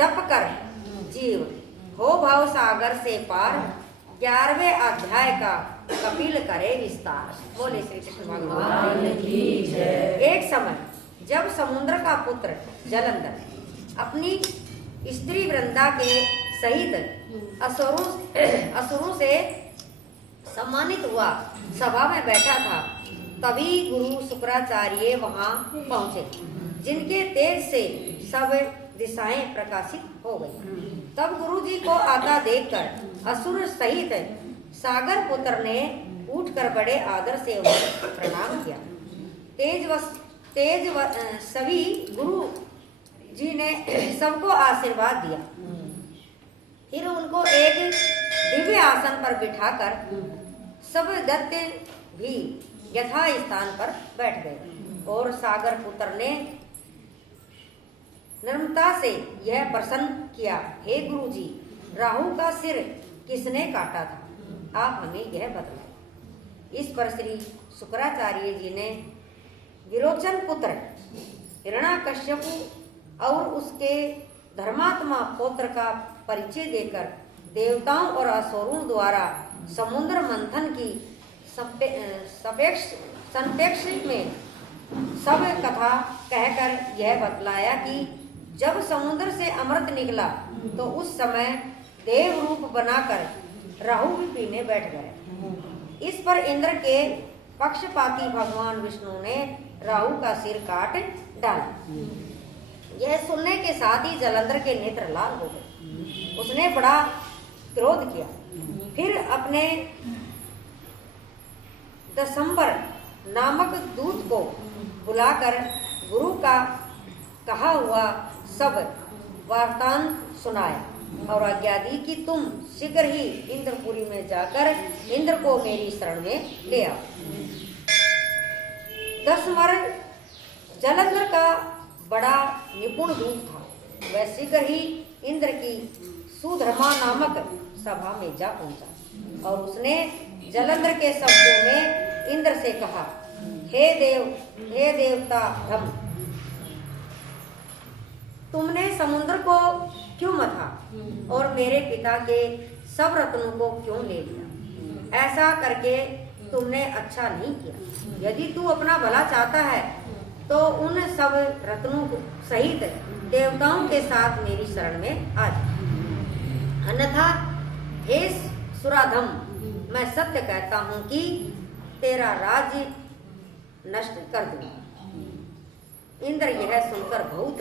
जप कर जीव हो भाव सागर से पार। 11वें अध्याय का कपिल करे विस्तार। बोले श्री कृष्ण भगवान की जय। एक समय जब समुद्र का पुत्र जलंधर अपनी स्त्री वृंदा के सहित असुरों से सम्मानित हुआ सभा में बैठा था, तभी गुरु शुक्राचार्य वहां पहुंचे, जिनके तेज से सब दिशाएं प्रकाशित हो गई। तब गुरु जी को आता देखकर असुर सहित सागर पुत्र ने उठकर बड़े आदर से उन्हें प्रणाम किया। सभी गुरु जी ने सबको आशीर्वाद दिया। फिर उनको एक दिव्य आसन पर बिठाकर सब दैत्य भी यथा स्थान पर बैठ गए और सागर पुत्र ने नम्रता से यह प्रश्न किया, हे गुरु जी, राहु का सिर किसने काटा था? आप हमें यह बतलाएं। इस पर श्री शुक्राचार्य जी ने विरोचन पुत्र हिरण्यकश्यप और उसके धर्मात्मा पुत्र का परिचय देकर देवताओं और असुरों द्वारा समुद्र मंथन की संपेक्ष में सब कथा कहकर यह बतलाया कि जब समुद्र से अमृत निकला तो उस समय देव रूप बनाकर राहु भी पीने बैठ गए। इस पर इंद्र के पक्षपाती भगवान विष्णु ने राहु का सिर काट डाला। यह सुनने के साथ ही जलंधर के नेत्र लाल हो गए। उसने बड़ा क्रोध किया। फिर अपने दशंबर नामक दूत को बुलाकर गुरु का कहा हुआ सब वार्तान सुनाया और आज्ञा दी कि तुम शीघ्र ही इंद्रपुरी में जाकर इंद्र को मेरी शरण में ले आओ। दशमर जलंधर का बड़ा निपुण दूत था। वह शीघ्र ही इंद्र की सुधर्मा नामक सभा में जा पहुंचा और उसने जलंधर के शब्दों में इंद्र से कहा, हे देवता धम, तुमने समुद्र को क्यों मथा और मेरे पिता के सब रत्नों को क्यों ले लिया? ऐसा करके तुमने अच्छा नहीं किया। यदि तू अपना भला चाहता है तो उन सब रत्नों सहित देवताओं के साथ मेरी शरण में आ जा, अन्यथा हे सुराधम, मैं सत्य कहता हूं कि तेरा राज्य नष्ट कर दूंगा। इंद्र यह सुनकर बहुत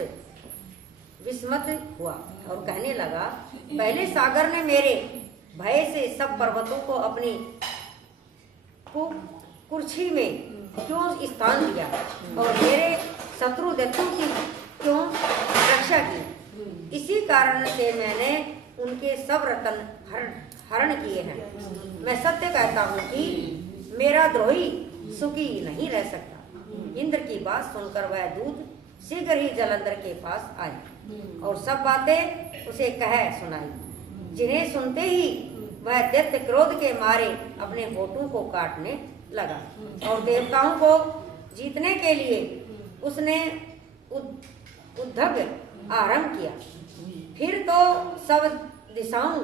विस्मित हुआ और कहने लगा, पहले सागर ने मेरे भय से सब पर्वतों को अपनी कुर्सी में क्यों स्थान दिया और मेरे शत्रु दैत्यों की क्यों रक्षा की? इसी कारण से मैंने उनके सब रत्न हरण किए हैं। मैं सत्य कहता हूँ कि मेरा द्रोही सुखी नहीं रह सकता। इंद्र की बात सुनकर वह दूत शीघ्र ही जलंधर के पास आए और सब बातें उसे कह सुनाई, जिन्हें सुनते ही वह दैत्य क्रोध के मारे अपने होठों को काटने लगा और देवताओं को जीतने के लिए उसने उद्योग आरंभ किया। फिर तो सब दिशाओं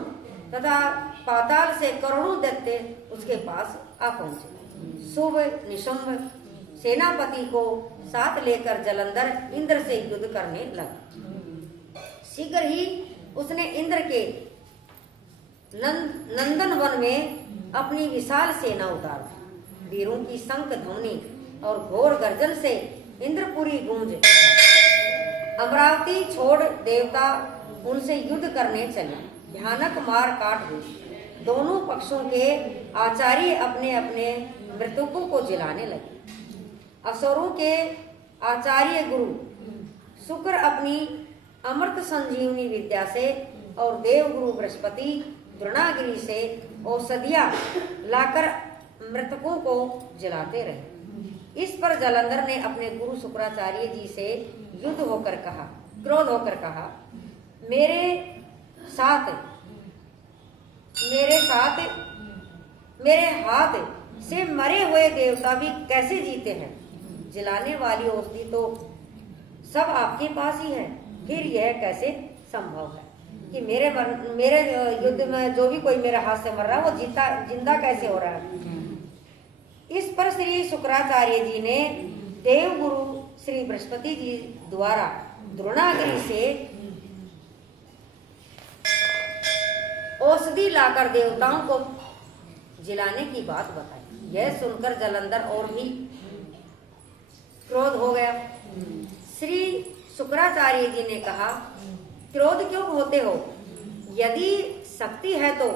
तथा पाताल से करोड़ों दैत्य उसके पास आ पहुंचे। शुभ निशुंभ सेनापति को साथ लेकर जलंधर इंद्र से युद्ध करने लगा। शीघ्र ही उसने इंद्र के नंदन वन में अपनी विशाल सेना उतार दी। वीरों की शंख ध्वनि और घोर गर्जन से इंद्रपुरी गूंज। अमरावती छोड़ देवता उनसे युद्ध करने चले। भयानक मार काट हुई। दोनों पक्षों के आचार्य अपने अपने मृतकों को जिलाने लगे। असुरों के आचार्य गुरु शुक्र अपनी अमृत संजीवनी विद्या से और देवगुरु बृहस्पति द्रोणागिरी से औषधियां लाकर मृतकों को जलाते रहे। इस पर जलंधर ने अपने गुरु शुक्राचार्य जी से क्रोध होकर कहा, मेरे हाथ से मरे हुए देवता भी कैसे जीते हैं? जलाने वाली औषधि तो सब आपके पास ही है, फिर यह कैसे संभव है कि मेरे युद्ध में जो भी कोई मेरे हाथ से मर रहा है वो जिंदा कैसे हो रहा है। इस पर श्री शुक्राचार्य जी ने देव गुरु श्री बृहस्पति जी द्वारा द्रोणागिरि से औषधि लाकर देवताओं को जिलाने की बात बताई। यह सुनकर जलंधर और भी क्रोध हो गया। श्री शुक्राचार्य जी ने कहा, क्रोध क्यों होते हो? यदि शक्ति है तो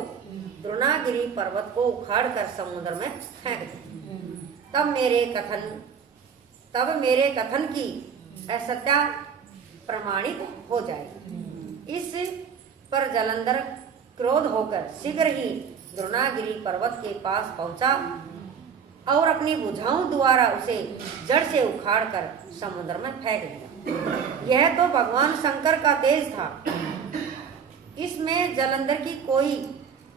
द्रोणागिरि पर्वत को उखाड़कर समुद्र में फेंक दो, तब मेरे कथन की असत्या प्रमाणित हो जाएगी। इस पर जलंधर क्रोध होकर शीघ्र ही द्रोणागिरि पर्वत के पास पहुंचा और अपनी भुजाओं द्वारा उसे जड़ से उखाड़कर समुद्र में फेंक दिया। यह तो भगवान शंकर का तेज था, इसमें जलंधर की कोई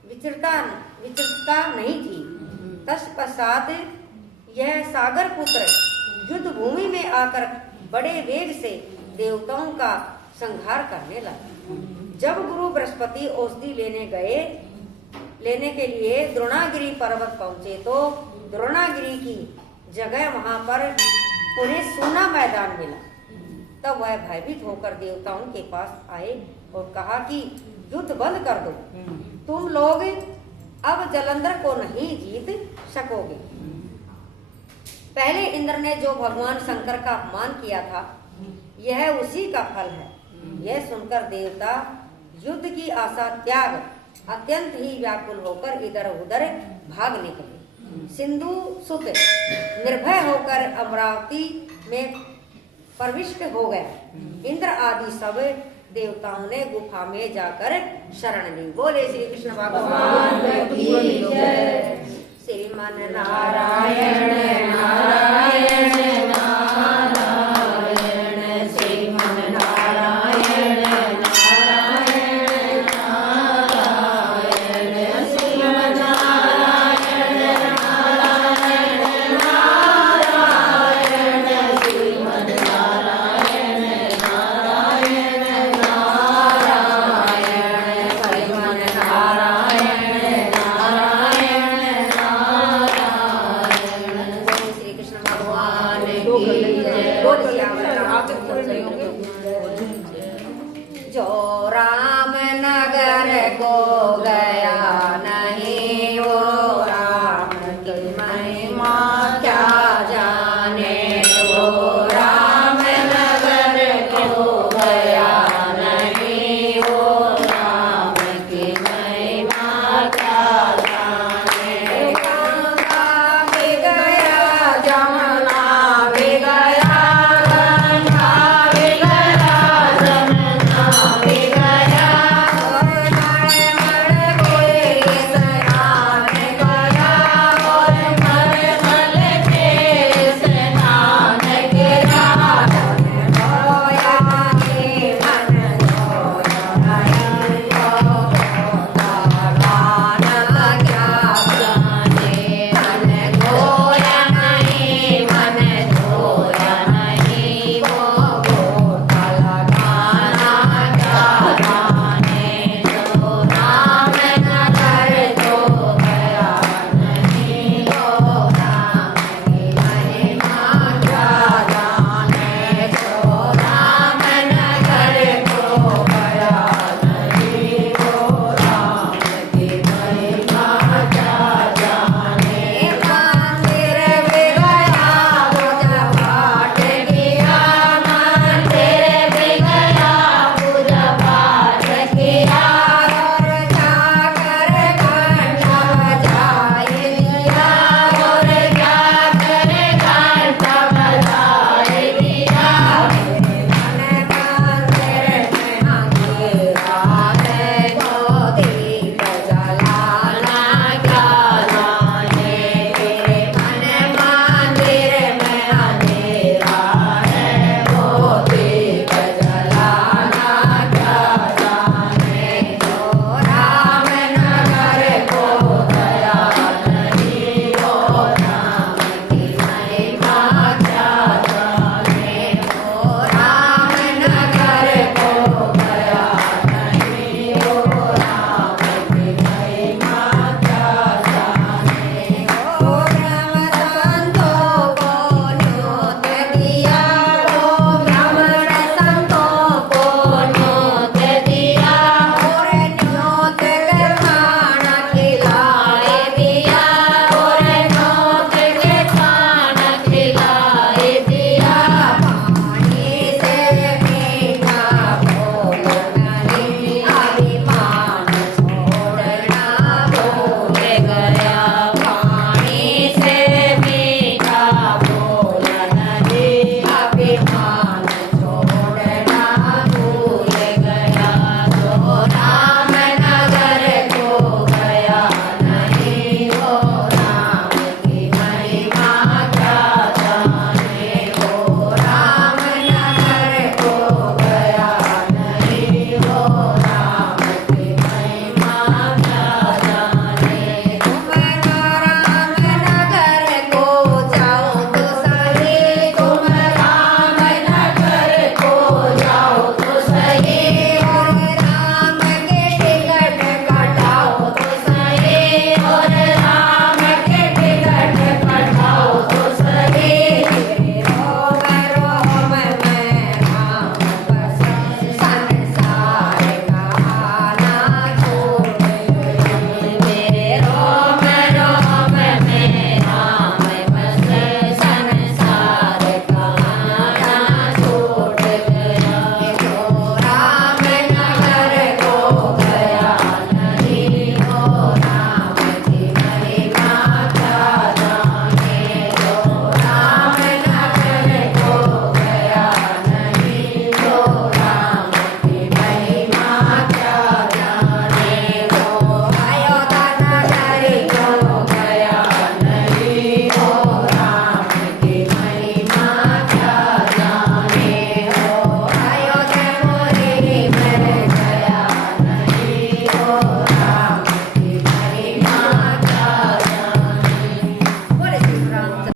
विचित्रता नहीं थी। तत्पश्चात यह सागर पुत्र युद्ध भूमि में आकर बड़े वेग से देवताओं का संहार करने लगा। जब गुरु बृहस्पति औषधि लेने के लिए द्रोणागिरि पर्वत पहुंचे तो द्रोणागिरि की जगह वहां पर उन्हें सूना मैदान मिला। तब वह भयभीत होकर देवताओं के पास आए और कहा कि युद्ध बंद कर दो, तुम लोग अब जलंधर को नहीं जीत सकोगे। पहले इंद्र ने जो भगवान शंकर का अपमान किया था, यह उसी का फल है। यह सुनकर देवता युद्ध की आशा त्याग अत्यंत ही व्याकुल होकर इधर उधर भाग निकले। सिंधु सुत निर्भय होकर अमरावती में प्रविष्ट हो गया। इंद्र आदि सब देवताओं ने गुफा में जाकर शरण ली। बोले श्री कृष्ण भगवान की जय। श्रीमन नारायण नारायण नारायण, श्रीमन नारायण नारायण नारायण, श्रीमन नारायण नारायण नारायण, श्रीमन नारायण नारायण नारायण, श्रीमन नारायण नारायण नारायण। श्री कृष्ण भगवान की जय। जो राम नगर को